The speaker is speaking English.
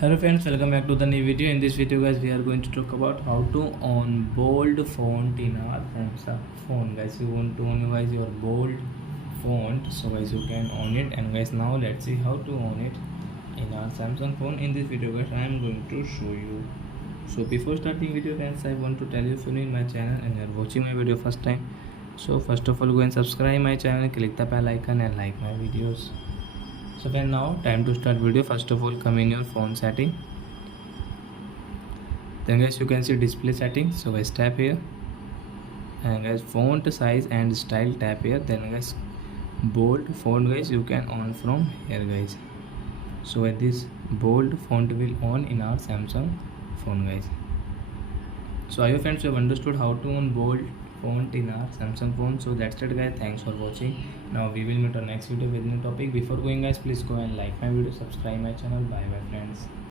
Hello friends, welcome back to the new video. In this video guys, we are going to talk about how to on bold font in our Samsung phone. Guys, you want to on guys your bold font, so guys you can on it. And guys, now let's see how to on it in our Samsung phone. In this video guys, I am going to show you. So before starting video guys, I want to tell you, if you're new in my channel and you're watching my video first time, so first of all go and subscribe my channel, click the bell icon and like my videos. So then now time to start video. First of all, come in your phone setting, then guys you can see display settings. So guys tap here, and guys font size and style tap here. Then guys bold font guys you can on from here guys. So this bold font will on in our Samsung phone guys. So I hope friends you have understood how to on bold font in our Samsung phone. So that's it guys, thanks for watching. Now we will meet our next video with new topic. Before going guys, please go and like my video, subscribe my channel. Bye bye friends.